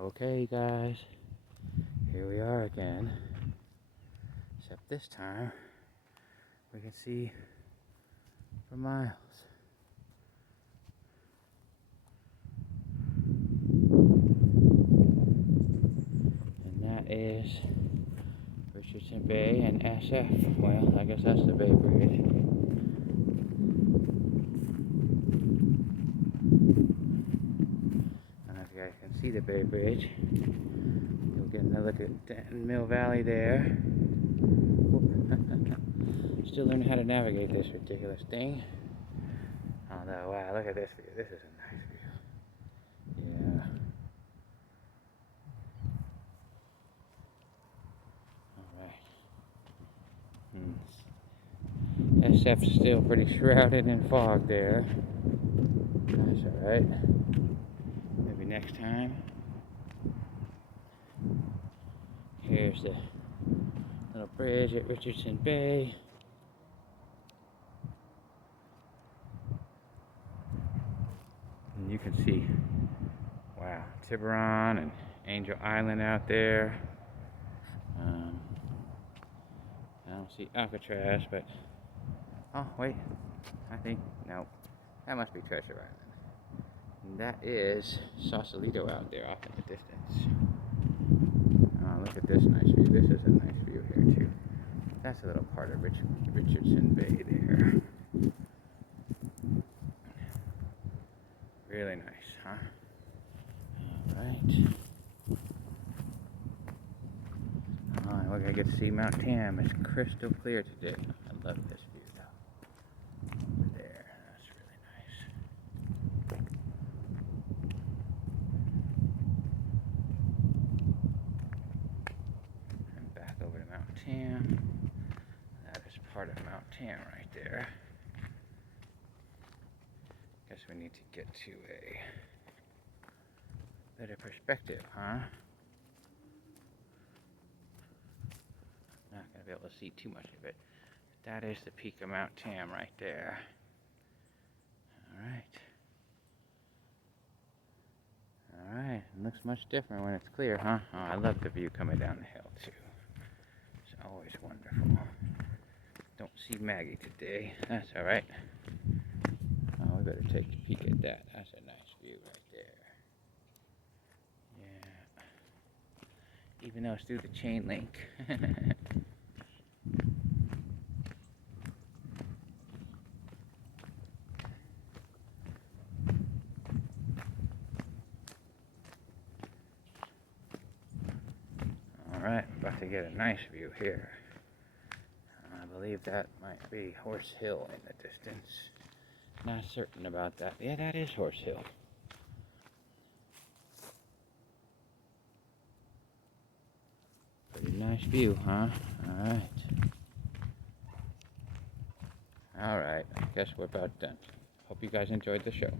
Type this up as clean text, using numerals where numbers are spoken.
Okay guys, here we are again, except this time we can see for miles. And that is Richardson Bay and SF. Well, I guess that's the Bay Bridge. I don't know if you guys can see the Bay Bridge. You'll get another look at Mill Valley there. Still learning how to navigate this ridiculous thing. Although, wow, look at this view. This is a nice view. Yeah. Alright. SF's still pretty shrouded in fog there. That's alright. Maybe next time. Here's the little bridge at Richardson Bay. And you can see, wow, Tiburon and Angel Island out there. I don't see Alcatraz, but oh wait, I think no, that must be Treasure Island. And that is Sausalito out there off in the distance. Oh, look at this nice view. This is a nice view here too. That's a little part of Richardson Bay there. Really nice, huh? Alright. Oh, look, I get to see Mount Tam. It's crystal clear today. I love this view though. Over there, that's really nice. And back over to Mount Tam. That is part of Mount Tam right there. Guess we need to get to a better perspective, huh? Not gonna be able to see too much of it. That is the peak of Mount Tam right there. Alright. Alright, it looks much different when it's clear, huh? Oh, I love the view coming down the hill too. It's always wonderful. Don't see Maggie today. That's alright. Oh, we better take a peek at that. That's a nice view right there. Yeah. Even though it's through the chain link. Alright, about to get a nice view here. I believe that might be Horse Hill in the distance. Not certain about that. Yeah, that is Horse Hill. Pretty nice view, huh? Alright. Alright, I guess we're about done. Hope you guys enjoyed the show.